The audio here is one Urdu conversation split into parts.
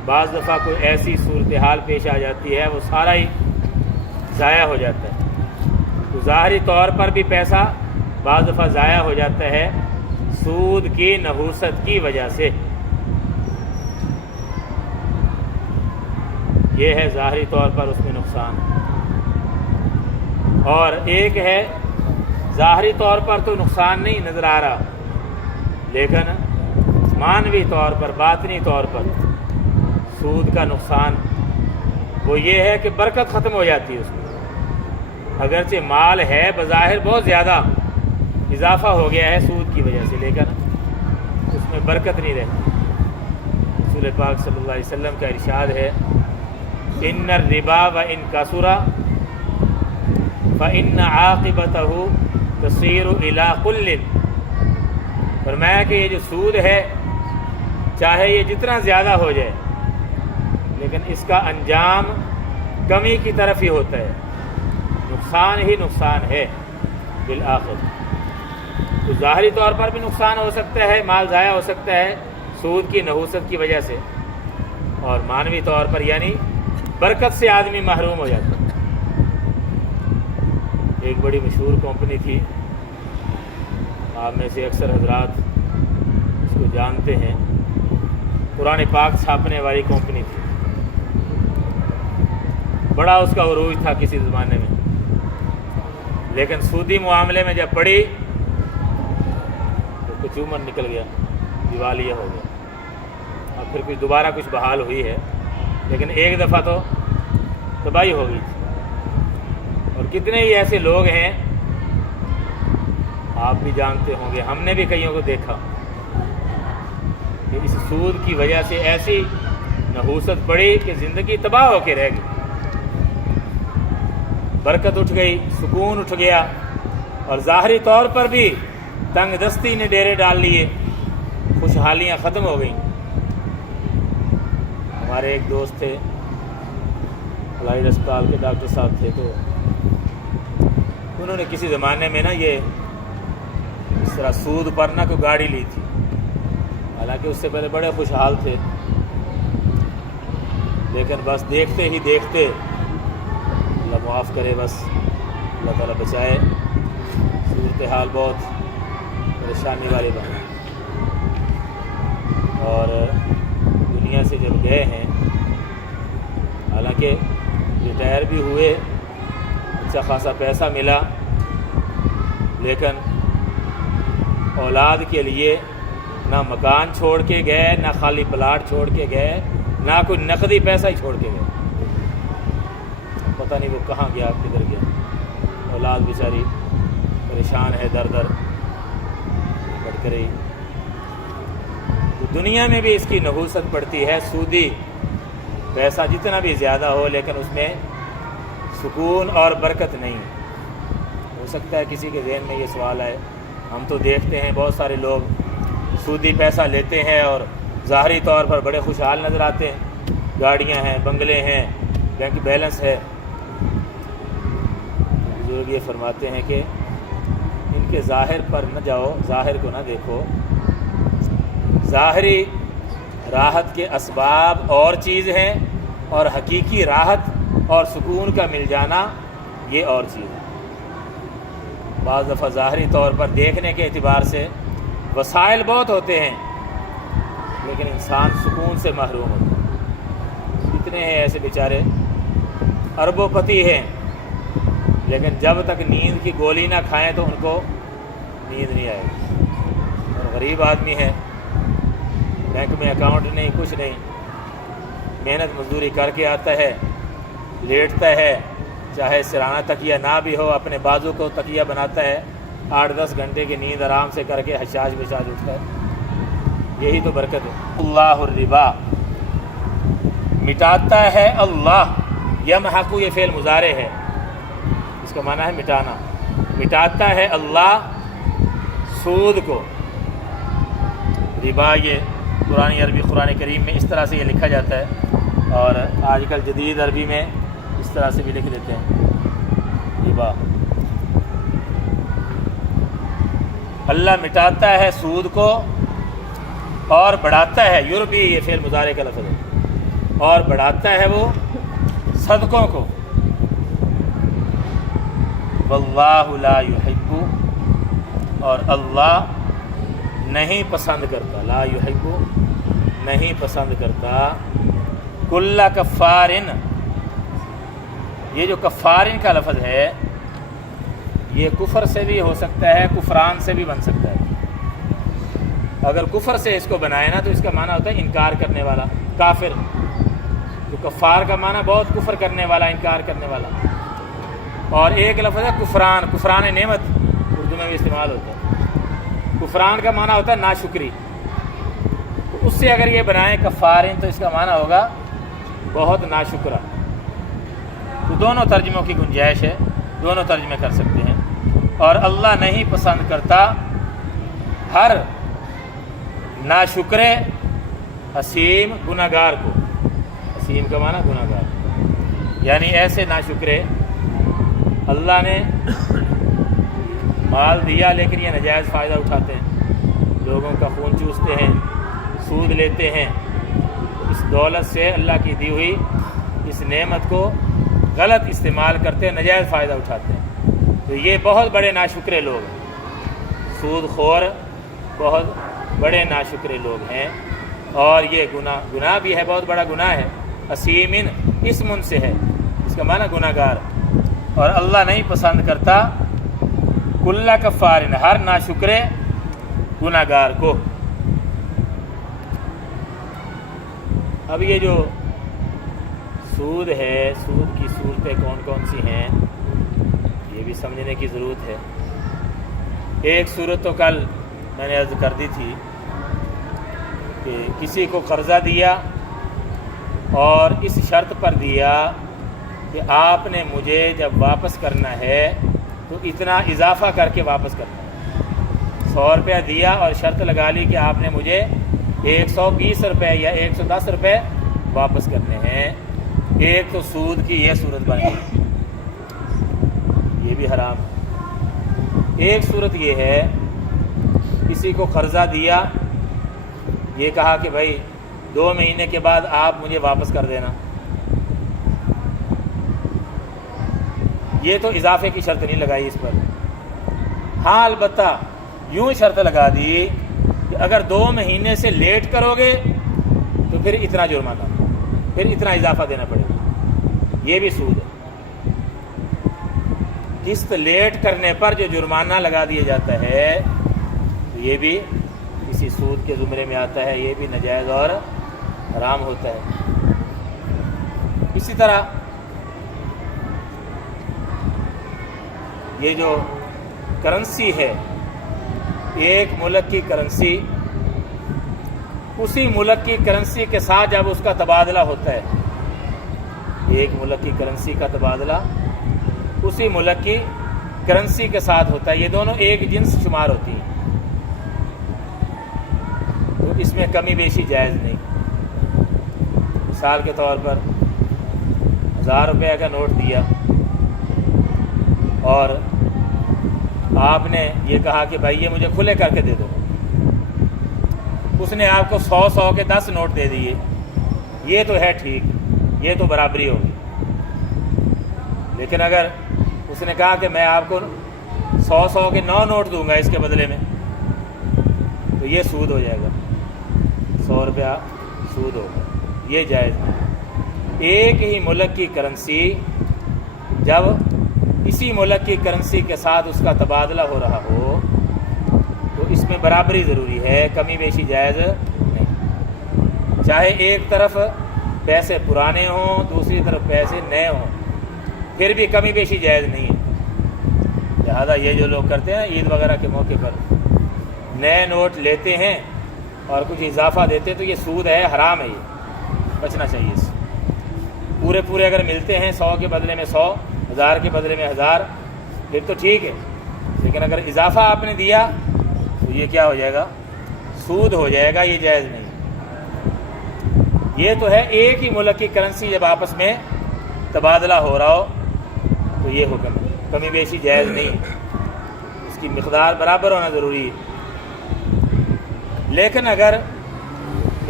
بعض دفعہ کوئی ایسی صورتحال پیش آ جاتی ہے وہ سارا ہی ضائع ہو جاتا ہے. تو ظاہری طور پر بھی پیسہ بعض دفعہ ضائع ہو جاتا ہے سود کی نحوست کی وجہ سے. یہ ہے ظاہری طور پر اس میں نقصان. اور ایک ہے ظاہری طور پر تو نقصان نہیں نظر آ رہا، لیکن معنوی طور پر، باطنی طور پر سود کا نقصان وہ یہ ہے کہ برکت ختم ہو جاتی ہے اس میں. اگرچہ مال ہے بظاہر بہت زیادہ، اضافہ ہو گیا ہے سود کی وجہ سے، لیکن اس میں برکت نہیں رہتی. رسول پاک صلی اللہ علیہ وسلم کا ارشاد ہے ان الربا وان کثر فان عاقبته تصیر الی کل. فرمایا کہ یہ جو سود ہے چاہے یہ جتنا زیادہ ہو جائے لیکن اس کا انجام کمی کی طرف ہی ہوتا ہے، نقصان ہی نقصان ہے بالآخر. تو ظاہری طور پر بھی نقصان ہو سکتا ہے، مال ضائع ہو سکتا ہے سود کی نحوست کی وجہ سے، اور معنوی طور پر یعنی برکت سے آدمی محروم ہو جاتا ہے. ایک بڑی مشہور کمپنی تھی، آپ میں سے اکثر حضرات اس کو جانتے ہیں، قرآن پاک چھاپنے والی کمپنی تھی. بڑا اس کا عروج تھا کسی زمانے میں، لیکن سودی معاملے میں جب پڑی تو کچھ عمر نکل گیا، دیوالیہ ہو گیا. اور پھر کچھ دوبارہ کچھ بحال ہوئی ہے، لیکن ایک دفعہ تو تباہی ہو گئی تھی. اور کتنے ہی ایسے لوگ ہیں، آپ بھی جانتے ہوں گے، ہم نے بھی کئیوں کو دیکھا کہ اس سود کی وجہ سے ایسی نحوست پڑی کہ زندگی تباہ ہو کے رہ گئی. برکت اٹھ گئی، سکون اٹھ گیا، اور ظاہری طور پر بھی تنگ دستی نے ڈیرے ڈال لیے، خوشحالیاں ختم ہو گئیں. ہمارے ایک دوست تھے، علاج اسپتال کے ڈاکٹر صاحب تھے، تو انہوں نے کسی زمانے میں نا یہ اس طرح سود پر نہ کوئی گاڑی لی تھی. حالانکہ اس سے پہلے بڑے خوشحال تھے، لیکن بس دیکھتے ہی دیکھتے، اللہ معاف کرے، بس اللہ تعالیٰ بچائے، صورتحال بہت پریشانی والی بن گئی. اور دنیا سے جب گئے ہیں، حالانکہ ریٹائر بھی ہوئے، اچھا خاصا پیسہ ملا، لیکن اولاد کے لیے نہ مکان چھوڑ کے گئے، نہ خالی پلاٹ چھوڑ کے گئے، نہ کوئی نقدی پیسہ ہی چھوڑ کے گئے. پتہ نہیں وہ کہاں گیا، کدھر گیا. اولاد بیچاری پریشان ہے، در در بڑھ کر ہی. تو دنیا میں بھی اس کی نحوست پڑتی ہے. سودی پیسہ جتنا بھی زیادہ ہو، لیکن اس میں سکون اور برکت نہیں. ہو سکتا ہے کسی کے ذہن میں یہ سوال آئے، ہم تو دیکھتے ہیں بہت سارے لوگ سودی پیسہ لیتے ہیں اور ظاہری طور پر بڑے خوشحال نظر آتے ہیں، گاڑیاں ہیں، بنگلے ہیں، بینک بیلنس ہے. بزرگ یہ فرماتے ہیں کہ ان کے ظاہر پر نہ جاؤ، ظاہر کو نہ دیکھو. ظاہری راحت کے اسباب اور چیز ہیں، اور حقیقی راحت اور سکون کا مل جانا یہ اور چیز ہے. بعض دفعہ ظاہری طور پر دیکھنے کے اعتبار سے وسائل بہت ہوتے ہیں، لیکن انسان سکون سے محروم ہوتا ہے. کتنے ہیں ایسے بیچارے اربوں پتی ہیں، لیکن جب تک نیند کی گولی نہ کھائیں تو ان کو نیند نہیں آئے گی. اور غریب آدمی ہے، بینک میں اکاؤنٹ نہیں، کچھ نہیں، محنت مزدوری کر کے آتا ہے، لیٹتا ہے، چاہے سرانہ تکیہ نہ بھی ہو، اپنے بازو کو تکیہ بناتا ہے، 8-10 گھنٹے کی نیند آرام سے کر کے حشاش بشاش اٹھتا ہے. یہی تو برکت ہے. اللہ الربا، مٹاتا ہے اللہ. یمحق، یہ فعل مضارع ہے، اس کا معنی ہے مٹانا. مٹاتا ہے اللہ سود کو. ربا یہ قرآن عربی قرآن کریم میں اس طرح سے یہ لکھا جاتا ہے، اور آج کل جدید عربی میں اس طرح سے بھی لکھ دیتے ہیں ربا. اللہ مٹاتا ہے سود کو اور بڑھاتا ہے. یربی، یہ فعل مضارع کا لفظ ہے. اور بڑھاتا ہے وہ صدقوں کو۔ واللہ لا یحب، اور اللہ نہیں پسند کرتا، لا یحب نہیں پسند کرتا، کل کفارن، یہ جو کفارن کا لفظ ہے یہ کفر سے بھی ہو سکتا ہے، کفران سے بھی بن سکتا ہے۔ اگر کفر سے اس کو بنائے نا تو اس کا معنی ہوتا ہے انکار کرنے والا، کافر۔ تو کفار کا معنی بہت کفر کرنے والا، انکار کرنے والا۔ اور ایک لفظ ہے کفران، کفران نعمت اردو میں بھی استعمال ہوتا ہے۔ کفران کا معنی ہوتا ہے ناشکری۔ تو اس سے اگر یہ بنائیں کفارن تو اس کا معنی ہوگا بہت ناشکرا۔ تو دونوں ترجموں کی گنجائش ہے، دونوں ترجمے کر سکتے ہیں۔ اور اللہ نہیں پسند کرتا ہر ناشکرے اسیم گناہ گار کو۔ اسیم کا معنی گناہ گار، یعنی ایسے ناشکرے اللہ نے مال دیا لیکن یہ ناجائز فائدہ اٹھاتے ہیں، لوگوں کا خون چوستے ہیں، سود لیتے ہیں، اس دولت سے اللہ کی دی ہوئی اس نعمت کو غلط استعمال کرتے ہیں، ناجائز فائدہ اٹھاتے ہیں۔ تو یہ بہت بڑے ناشکرے لوگ ہیں، سود خور بہت بڑے ناشکرے لوگ ہیں۔ اور یہ گناہ بھی ہے، بہت بڑا گناہ ہے۔ اسیمن اسم سے ہے، اس کا معنی گناہ گار۔ اور اللہ نہیں پسند کرتا کل کفارن، ہر ناشکرے گناہ گار کو۔ اب یہ جو سود ہے، سود کی صورتیں کون کون سی ہیں یہ بھی سمجھنے کی ضرورت ہے۔ ایک صورت تو کل میں نے عرض کر دی تھی کہ کسی کو قرضہ دیا اور اس شرط پر دیا کہ آپ نے مجھے جب واپس کرنا ہے تو اتنا اضافہ کر کے واپس کرنا ہے۔ 100 روپیہ دیا اور شرط لگا لی کہ آپ نے مجھے 120 روپے یا 110 روپے واپس کرنے ہیں۔ ایک تو سود کی یہ صورت بن گئی، یہ بھی حرام ہے۔ ایک صورت یہ ہے کسی کو قرضہ دیا، یہ کہا کہ بھائی 2 مہینے کے بعد آپ مجھے واپس کر دینا، یہ تو اضافے کی شرط نہیں لگائی اس پر۔ ہاں البتہ یوں شرط لگا دی کہ اگر 2 مہینے سے لیٹ کرو گے تو پھر اتنا جرمانہ، پھر اتنا اضافہ دینا پڑے گا۔ یہ بھی سود ہے، قسط لیٹ کرنے پر جو جرمانہ لگا دیا جاتا ہے تو یہ بھی کسی سود کے زمرے میں آتا ہے، یہ بھی ناجائز اور حرام ہوتا ہے۔ اسی طرح یہ جو کرنسی ہے، ایک ملک کی کرنسی اسی ملک کی کرنسی کے ساتھ جب اس کا تبادلہ ہوتا ہے، ایک ملک کی کرنسی کا تبادلہ اسی ملک کی کرنسی کے ساتھ ہوتا ہے، یہ دونوں ایک جنس شمار ہوتی ہیں، تو اس میں کمی بیشی جائز نہیں۔ مثال کے طور پر 1000 روپے کا نوٹ دیا اور آپ نے یہ کہا کہ بھائی یہ مجھے کھلے کر کے دے دو، اس نے آپ کو 100 کے 10 نوٹ دے دیے، یہ تو ہے ٹھیک، یہ تو برابری ہوگی۔ لیکن اگر اس نے کہا کہ میں آپ کو 100 کے 9 نوٹ دوں گا اس کے بدلے میں، تو یہ سود ہو جائے گا، 100 روپیہ سود ہوگا، یہ جائز نہیں۔ ایک ہی ملک کی کرنسی جب اسی ملک کی کرنسی کے ساتھ اس کا تبادلہ ہو رہا ہو تو اس میں برابری ضروری ہے، کمی بیشی جائز نہیں۔ چاہے ایک طرف پیسے پرانے ہوں، دوسری طرف پیسے نئے ہوں، پھر بھی کمی بیشی جائز نہیں ہے۔ لہذا یہ جو لوگ کرتے ہیں عید وغیرہ کے موقع پر نئے نوٹ لیتے ہیں اور کچھ اضافہ دیتے ہیں تو یہ سود ہے، حرام ہے، یہ بچنا چاہیے اس سے۔ پورے اگر ملتے ہیں 100 کے بدلے میں 100، 1000 کے بدلے میں 1000، پھر تو ٹھیک ہے، لیکن اگر اضافہ آپ نے دیا تو یہ کیا ہو جائے گا؟ سود ہو جائے گا، یہ جائز نہیں۔ یہ تو ہے ایک ہی ملک کی کرنسی جب آپس میں تبادلہ ہو رہا ہو تو یہ حکم ہے، کمی بیشی جائز نہیں، اس کی مقدار برابر ہونا ضروری ہے۔ لیکن اگر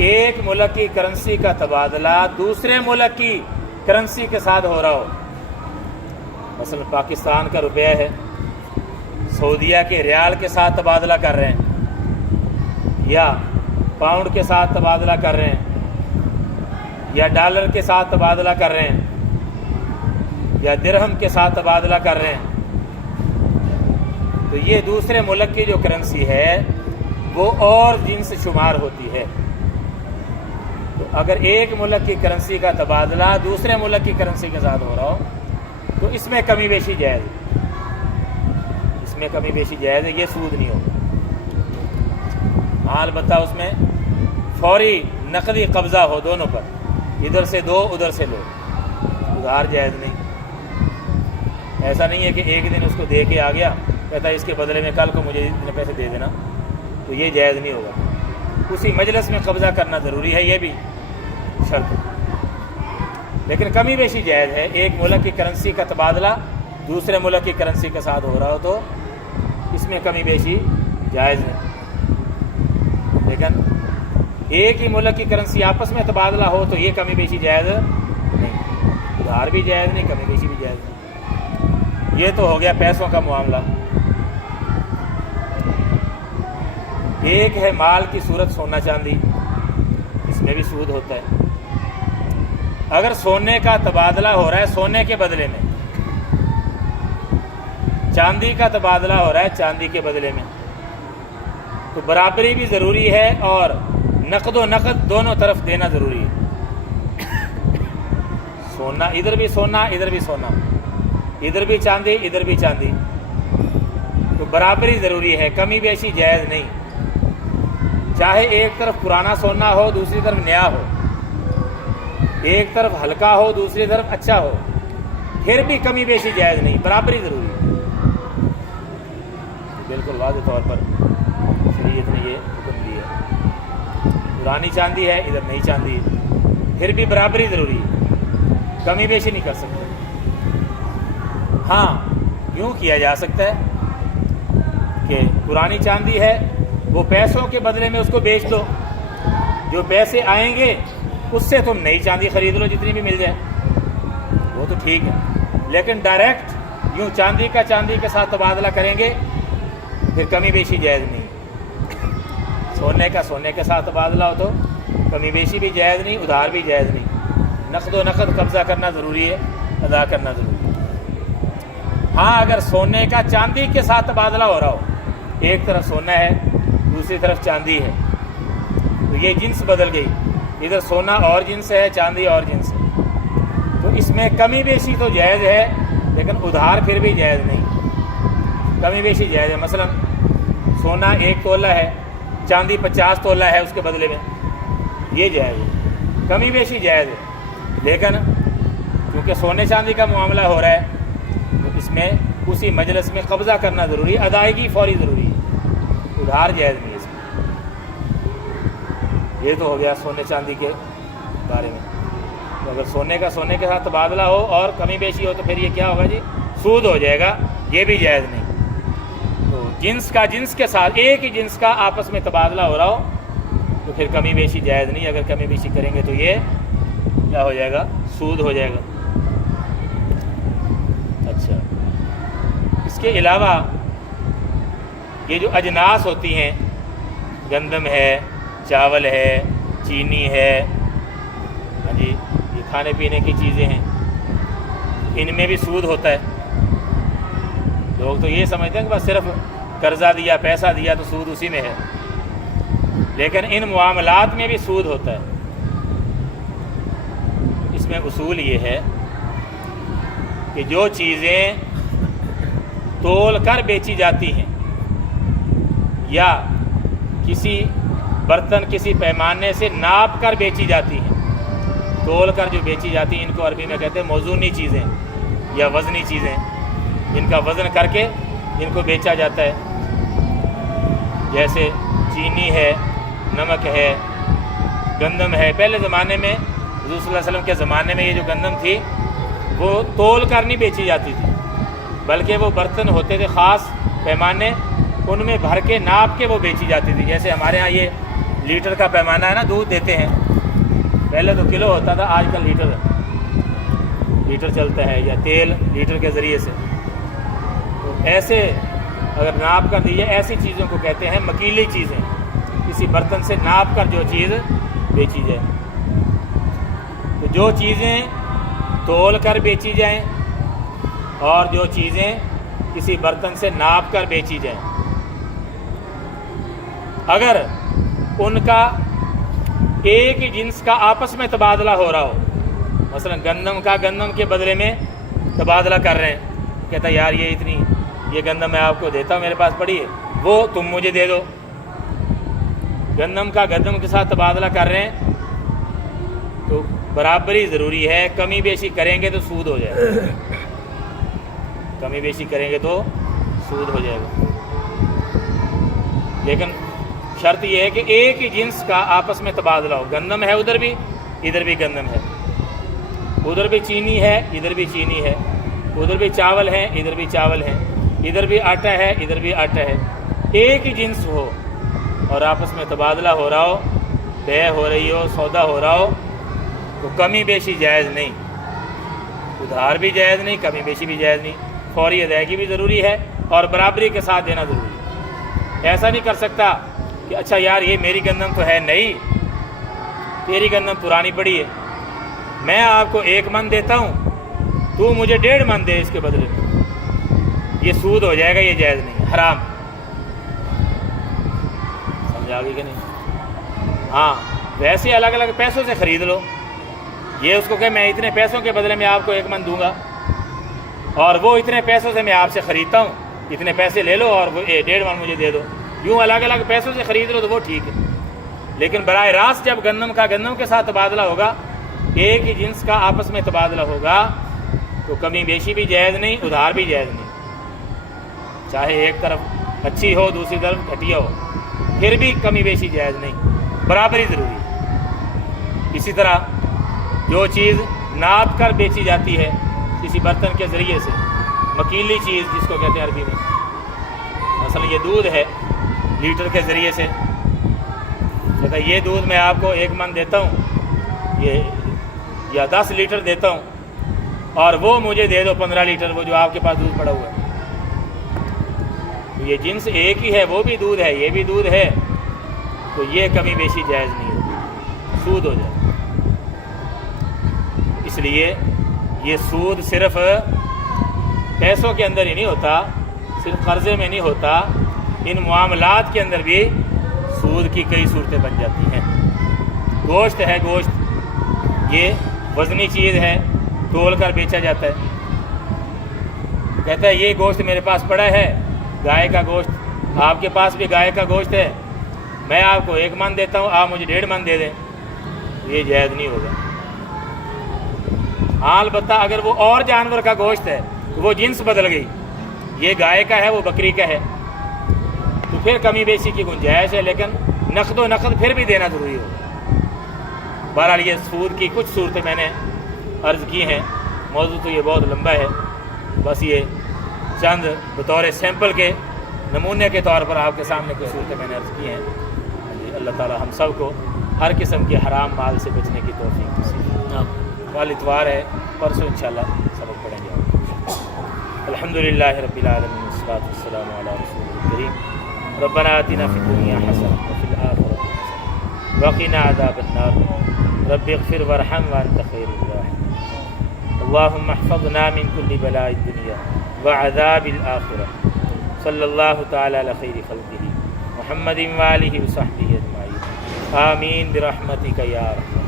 ایک ملک کی کرنسی کا تبادلہ دوسرے ملک کی کرنسی کے ساتھ ہو رہا ہو، مثلا پاکستان کا روپیہ ہے، سعودیہ کے ریال کے ساتھ تبادلہ کر رہے ہیں، یا پاؤنڈ کے ساتھ تبادلہ کر رہے ہیں، یا ڈالر کے ساتھ تبادلہ کر رہے ہیں، یا درہم کے ساتھ تبادلہ کر رہے ہیں، تو یہ دوسرے ملک کی جو کرنسی ہے وہ اور جنس شمار ہوتی ہے۔ تو اگر ایک ملک کی کرنسی کا تبادلہ دوسرے ملک کی کرنسی کے ساتھ ہو رہا ہو تو اس میں کمی بیشی جائز ہے، اس میں کمی بیشی جائز ہے، یہ سود نہیں ہوگا۔ ہاں البتہ اس میں فوری نقدی قبضہ ہو دونوں پر، ادھر سے دو ادھر سے لو، ادھار جائز نہیں۔ ایسا نہیں ہے کہ ایک دن اس کو دے کے آ گیا، کہتا ہے اس کے بدلے میں کل کو مجھے اتنے پیسے دے دینا، تو یہ جائز نہیں ہوگا۔ اسی مجلس میں قبضہ کرنا ضروری ہے، یہ بھی شرط ہے، لیکن کمی بیشی جائز ہے۔ ایک ملک کی کرنسی کا تبادلہ دوسرے ملک کی کرنسی کے ساتھ ہو رہا ہو تو اس میں کمی بیشی جائز ہے، لیکن ایک ہی ملک کی کرنسی آپس میں تبادلہ ہو تو یہ کمی بیشی جائز نہیں، ادھار بھی جائز نہیں، کمی بیشی بھی جائز نہیں۔ یہ تو ہو گیا پیسوں کا معاملہ۔ ایک ہے مال کی صورت سونا چاندی، اس میں بھی سود ہوتا ہے۔ اگر سونے کا تبادلہ ہو رہا ہے سونے کے بدلے میں، چاندی کا تبادلہ ہو رہا ہے چاندی کے بدلے میں، تو برابری بھی ضروری ہے اور نقد و نقد دونوں طرف دینا ضروری ہے۔ سونا ادھر بھی سونا ادھر بھی سونا، ادھر بھی چاندی ادھر بھی چاندی، تو برابری ضروری ہے، کمی بیشی جائز نہیں۔ چاہے ایک طرف پرانا سونا ہو دوسری طرف نیا ہو، ایک طرف ہلکا ہو دوسری طرف اچھا ہو، پھر بھی کمی بیشی جائز نہیں، برابری ضروری ہے۔ بالکل واضح طور پر شریعت نے یہ حکم دیا، پرانی چاندی ہے ادھر نئی چاندی ہے، پھر بھی برابری ضروری ہے، کمی بیشی نہیں کر سکتے۔ ہاں یوں کیا جا سکتا ہے کہ پرانی چاندی ہے وہ پیسوں کے بدلے میں اس کو بیچ دو، جو پیسے آئیں گے اس سے تم نئی چاندی خرید لو جتنی بھی مل جائے، وہ تو ٹھیک ہے، لیکن ڈائریکٹ یوں چاندی کا چاندی کے ساتھ تبادلہ کریں گے پھر کمی بیشی جائز نہیں۔ سونے کا سونے کے ساتھ تبادلہ ہو تو کمی بیشی بھی جائز نہیں، ادھار بھی جائز نہیں، نقد و نقد قبضہ کرنا ضروری ہے، ادا کرنا ضروری ہے۔ ہاں اگر سونے کا چاندی کے ساتھ تبادلہ ہو رہا ہو، ایک طرف سونا ہے دوسری طرف چاندی ہے، تو یہ جنس بدل گئی، ادھر سونا اور جنس ہے چاندی اور جنس ہے، تو اس میں کمی بیشی تو جائز ہے لیکن ادھار پھر بھی جائز نہیں، کمی بیشی جائز ہے۔ مثلا سونا 1 تولہ ہے، چاندی 50 تولہ ہے اس کے بدلے میں، یہ جائز ہے، کمی بیشی جائز ہے، لیکن کیونکہ سونے چاندی کا معاملہ ہو رہا ہے تو اس میں اسی مجلس میں قبضہ کرنا ضروری ہے، ادائیگی فوری ضروری ہے، ادھار جائز نہیں ہے اس میں۔ یہ تو ہو گیا سونے چاندی کے بارے میں۔ تو اگر سونے کا سونے کے ساتھ تبادلہ ہو اور کمی بیشی ہو تو پھر یہ کیا ہوگا جی؟ سود ہو جائے گا، یہ بھی جائز نہیں۔ تو جنس کا جنس کے ساتھ ایک ہی جنس کا آپس میں تبادلہ ہو رہا ہو تو پھر کمی بیشی جائز نہیں، اگر کمی بیشی کریں گے تو یہ کیا ہو جائے گا؟ سود ہو جائے گا۔ اچھا، اس کے علاوہ یہ جو اجناس ہوتی ہیں، گندم ہے، چاول ہے، چینی ہے، ہاں جی، یہ کھانے پینے کی چیزیں ہیں، ان میں بھی سود ہوتا ہے۔ لوگ تو یہ سمجھتے ہیں کہ بس صرف قرضہ دیا پیسہ دیا تو سود اسی میں ہے، لیکن ان معاملات میں بھی سود ہوتا ہے۔ اس میں اصول یہ ہے کہ جو چیزیں تول کر بیچی جاتی ہیں یا کسی برتن کسی پیمانے سے ناپ کر بیچی جاتی ہیں، تول کر جو بیچی جاتی ہیں ان کو عربی میں کہتے ہیں موزونی چیزیں یا وزنی چیزیں، جن کا وزن کر کے ان کو بیچا جاتا ہے، جیسے چینی ہے، نمک ہے، گندم ہے۔ پہلے زمانے میں حضور صلی اللہ علیہ وسلم کے زمانے میں یہ جو گندم تھی وہ تول کر نہیں بیچی جاتی تھی، بلکہ وہ برتن ہوتے تھے خاص پیمانے، ان میں بھر کے ناپ کے وہ بیچی جاتی تھی۔ جیسے ہمارے ہاں یہ لیٹر کا پیمانہ ہے نا، دودھ دیتے ہیں، پہلے تو کلو ہوتا تھا، آج کل لیٹر چلتا ہے، یا تیل لیٹر کے ذریعے سے. تو ایسے اگر ناپ کر دیجیے، ایسی چیزوں کو کہتے ہیں مکیلی چیزیں. کسی برتن سے ناپ کر جو چیز بیچی جائے. تو جو چیزیں تول کر بیچی جائیں اور جو چیزیں کسی برتن سے ناپ کر بیچی جائیں، اگر ان کا ایک ہی جنس کا آپس میں تبادلہ ہو رہا ہو، مثلا گندم کا گندم کے بدلے میں تبادلہ کر رہے ہیں، کہتا ہے یار یہ گندم میں آپ کو دیتا ہوں، میرے پاس پڑی ہے، وہ تم مجھے دے دو. گندم کا گندم کے ساتھ تبادلہ کر رہے ہیں تو برابری ضروری ہے. کمی بیشی کریں گے تو سود ہو جائے گا، کمی بیشی کریں گے تو سود ہو جائے گا. لیکن شرط یہ ہے کہ ایک ہی جنس کا آپس میں تبادلہ ہو. گندم ہے ادھر بھی، ادھر بھی گندم ہے، ادھر بھی چینی ہے، ادھر بھی چینی ہے، ادھر بھی چاول ہے، ادھر بھی چاول ہے، ادھر بھی آٹا ہے، ادھر بھی آٹا ہے. ایک ہی جنس ہو اور آپس میں تبادلہ ہو رہا ہو، بے ہو رہی ہو، سودا ہو رہا ہو، تو کمی بیشی جائز نہیں. ادھار بھی جائز نہیں، کمی بیشی بھی جائز نہیں. فوری ادائیگی بھی ضروری ہے اور برابری کے ساتھ دینا ضروری ہے. ایسا نہیں کر سکتا کہ اچھا یار یہ میری گندم تو ہے نہیں، تیری گندم پرانی پڑی ہے، میں آپ کو 1 من دیتا ہوں، تو مجھے 1.5 من دے اس کے بدلے میں. یہ سود ہو جائے گا، یہ جائز نہیں، حرام. سمجھا گئی کہ نہیں؟ ہاں ویسے الگ الگ پیسوں سے خرید لو. یہ اس کو کہ میں اتنے پیسوں کے بدلے میں آپ کو 1 من دوں گا، اور وہ اتنے پیسوں سے میں آپ سے خریدتا ہوں، اتنے پیسے لے لو اور وہ 1.5 من مجھے دے دو. یوں الگ الگ پیسوں سے خرید لو تو وہ ٹھیک ہے. لیکن براہ راست جب گندم کا گندم کے ساتھ تبادلہ ہوگا، ایک ہی جنس کا آپس میں تبادلہ ہوگا، تو کمی بیشی بھی جائز نہیں، ادھار بھی جائز نہیں. چاہے ایک طرف اچھی ہو دوسری طرف گھٹیا ہو، پھر بھی کمی بیشی جائز نہیں، برابری ضروری ہے. اسی طرح جو چیز ناپ کر بیچی جاتی ہے کسی برتن کے ذریعے سے، مکیلی چیز جس کو کہتے ہیں عربی میں، مثلا یہ دودھ ہے، لیٹر کے ذریعے سے کہتا ہے یہ دودھ میں آپ کو 1 من دیتا ہوں، یہ یا 10 لیٹر دیتا ہوں، اور وہ مجھے دے دو 15 لیٹر، وہ جو آپ کے پاس دودھ پڑا ہوا ہے. یہ جنس ایک ہی ہے، وہ بھی دودھ ہے، یہ بھی دودھ ہے، تو یہ کمی بیشی جائز نہیں ہوتی، سود ہو جائے. اس لیے یہ سود صرف پیسوں کے اندر ہی نہیں ہوتا، صرف قرضے میں نہیں ہوتا، ان معاملات کے اندر بھی سود کی کئی صورتیں بن جاتی ہیں. گوشت ہے، گوشت یہ وزنی چیز ہے، تول کر بیچا جاتا ہے. کہتا ہے یہ گوشت میرے پاس پڑا ہے، گائے کا گوشت، آپ کے پاس بھی گائے کا گوشت ہے، میں آپ کو 1 من دیتا ہوں، آپ مجھے 1.5 من دے دیں. یہ جائز نہیں ہوگا. ہاں البتہ اگر وہ اور جانور کا گوشت ہے، وہ جنس بدل گئی، یہ گائے کا ہے، وہ بکری کا ہے، تو پھر کمی بیشی کی گنجائش ہے، لیکن نقد و نقد پھر بھی دینا ضروری ہوگا. بہرحال یہ سود کی کچھ صورتیں میں نے عرض کی ہیں. موضوع تو یہ بہت لمبا ہے، بس یہ چند بطور سیمپل کے نمونے کے طور پر آپ کے سامنے کچھ صورتیں میں نے عرض کی ہیں. اللہ تعالی ہم سب کو ہر قسم کے حرام مال سے بچنے کی توفیق نصیب. کل اتوار ہے، پرسوں انشاءاللہ سبق پڑھیں گے. الحمدللہ رب العالمین والصلاۃ والسلام علی رسول الکریم. ربنا آتنا فی الدنیا حسنۃ وفی الآخرۃ حسنۃ وقنا عذاب النار. رب اغفر وارحم وانت خیر الراحمین. اللهم احفظنا من كل بلاء الدنيا وعذاب الآخرة. صلی اللہ تعالی علی خیر خلقہ محمد وآلہ وصحبہ اجمعین. آمین برحمتک یا رحمن.